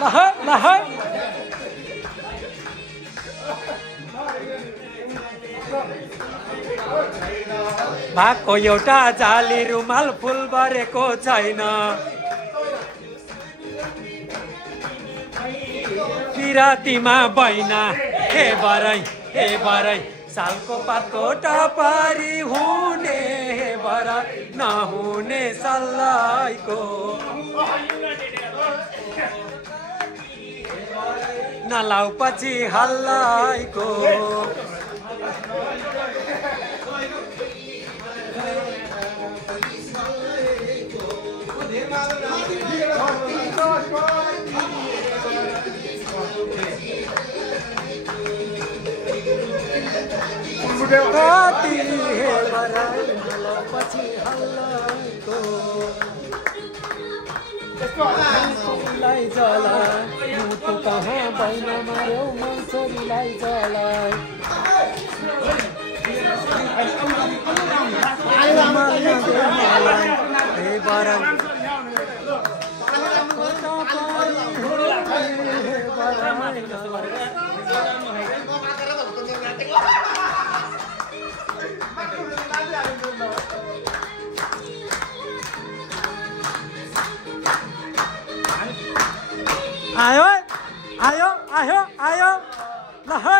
ल है भागको एउटा जाली रुमाल फुल भरेको छैन पिरातीमा बैना हे बराई सालको पातको टपारी हुने हे बरा नहुने सल्लाइको नलाउ पछि हल्लाइको कति हे बराई नलाउ पछि हल्लाइको छोरीलाई जला मुटु कहाँ बैना मार्यो छोरीलाई जला हे बराई आयो आयो आयो आयो ल है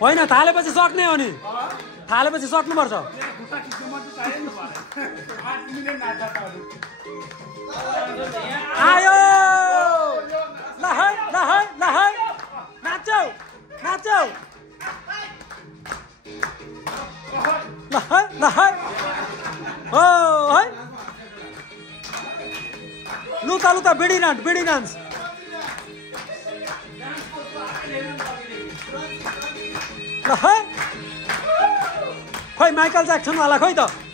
होइन थालेपछि सक्ने हो नि थालेपछि सक्नुपर्छ आयो ल है नाचौ ल है हो है लुता बिडी डान्स ल है खोइ माइकल ज्याक्सन वाला खोइ त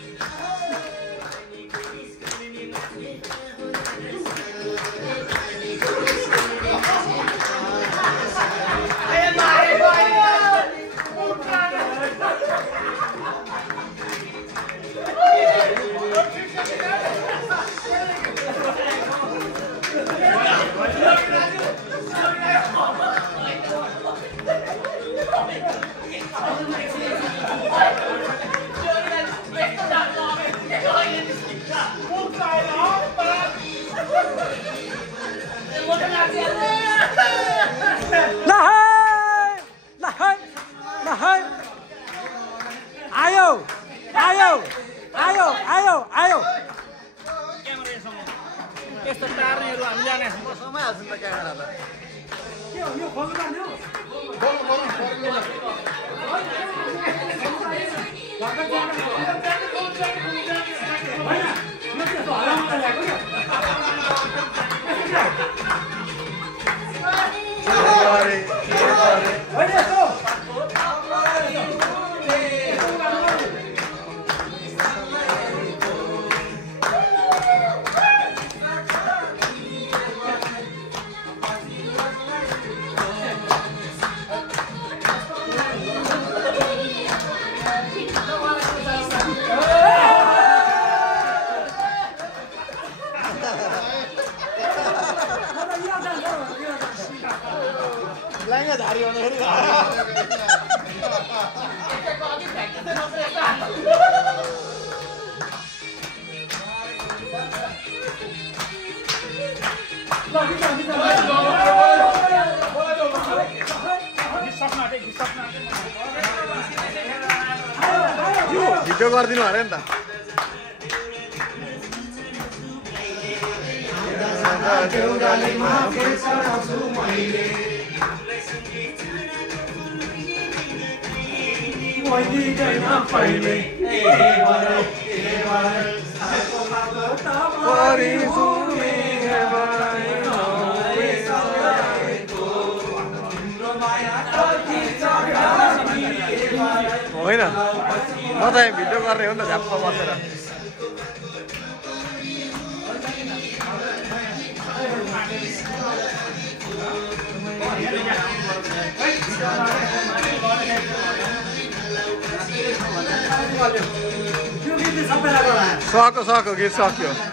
आयो यस्तो टार्नेहरु हामी जाने समय हाल्छ त क्यामेरा त के हो यो खोल्नु पर्ने हो धारी हुँदाखेरि भिडियो गरिदिनु अरे नि त होइन म चाहिँ भिडियो गर्ने हो नि त झ्याप्प बसेर सक्यो गीत सक्यो